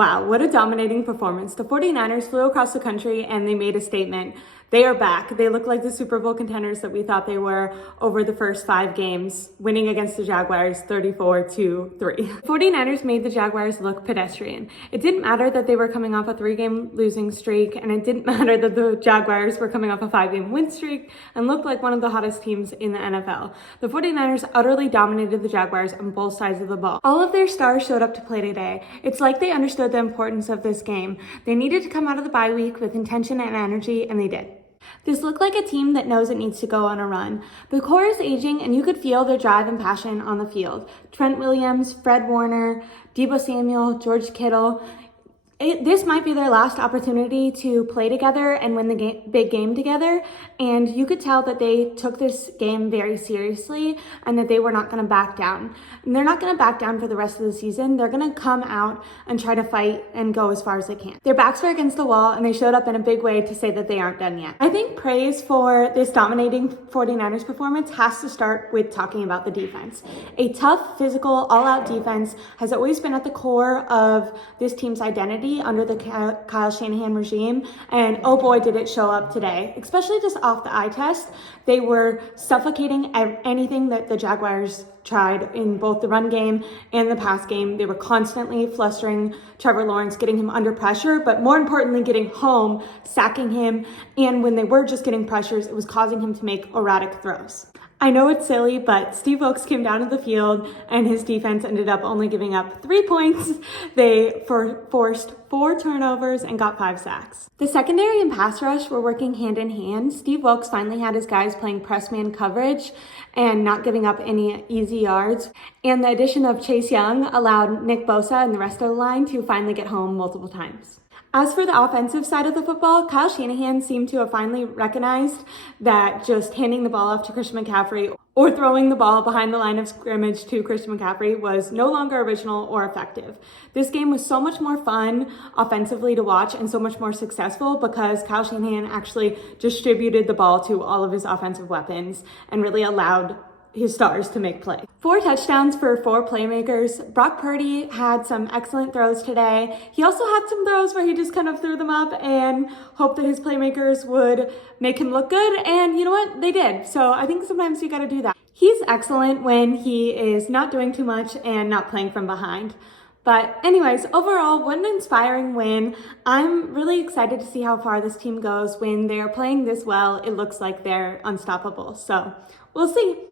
Wow, what a dominating performance. The 49ers flew across the country and they made a statement. They are back. They look like the Super Bowl contenders that we thought they were over the first 5 games, winning against the Jaguars 34-3. The 49ers made the Jaguars look pedestrian. It didn't matter that they were coming off a 3-game losing streak, and it didn't matter that the Jaguars were coming off a 5-game win streak and looked like one of the hottest teams in the NFL. The 49ers utterly dominated the Jaguars on both sides of the ball. All of their stars showed up to play today. It's like they understood the importance of this game. They needed to come out of the bye week with intention and energy, and they did. This looked like a team that knows it needs to go on a run. The core is aging, and you could feel their drive and passion on the field. Trent Williams, Fred Warner, Deebo Samuel, George Kittle. This might be their last opportunity to play together and win the big game together. And you could tell that they took this game very seriously and that they were not going to back down. And they're not going to back down for the rest of the season. They're going to come out and try to fight and go as far as they can. Their backs were against the wall, and they showed up in a big way to say that they aren't done yet. I think praise for this dominating 49ers performance has to start with talking about the defense. A tough, physical, all-out defense has always been at the core of this team's identity under the Kyle Shanahan regime, and oh boy did it show up today, especially just off the eye test. They were suffocating anything that the Jaguars tried in both the run game and the pass game. They were constantly flustering Trevor Lawrence, getting him under pressure, but more importantly, getting home, sacking him, and when they were just getting pressures, it was causing him to make erratic throws. I know it's silly, but Steve Wilks came down to the field and his defense ended up only giving up 3 points. They forced 4 turnovers and got 5 sacks. The secondary and pass rush were working hand in hand. Steve Wilks finally had his guys playing press man coverage and not giving up any easy yards. And the addition of Chase Young allowed Nick Bosa and the rest of the line to finally get home multiple times. As for the offensive side of the football, Kyle Shanahan seemed to have finally recognized that just handing the ball off to Christian McCaffrey or throwing the ball behind the line of scrimmage to Christian McCaffrey was no longer original or effective. This game was so much more fun offensively to watch and so much more successful because Kyle Shanahan actually distributed the ball to all of his offensive weapons and really allowed his stars to make play. 4 touchdowns for 4 playmakers. Brock Purdy had some excellent throws today. He also had some throws where he just kind of threw them up and hoped that his playmakers would make him look good. And you know what? They did. So I think sometimes you got to do that. He's excellent when he is not doing too much and not playing from behind. But anyways, overall, what an inspiring win. I'm really excited to see how far this team goes. When they're playing this well, it looks like they're unstoppable. So we'll see.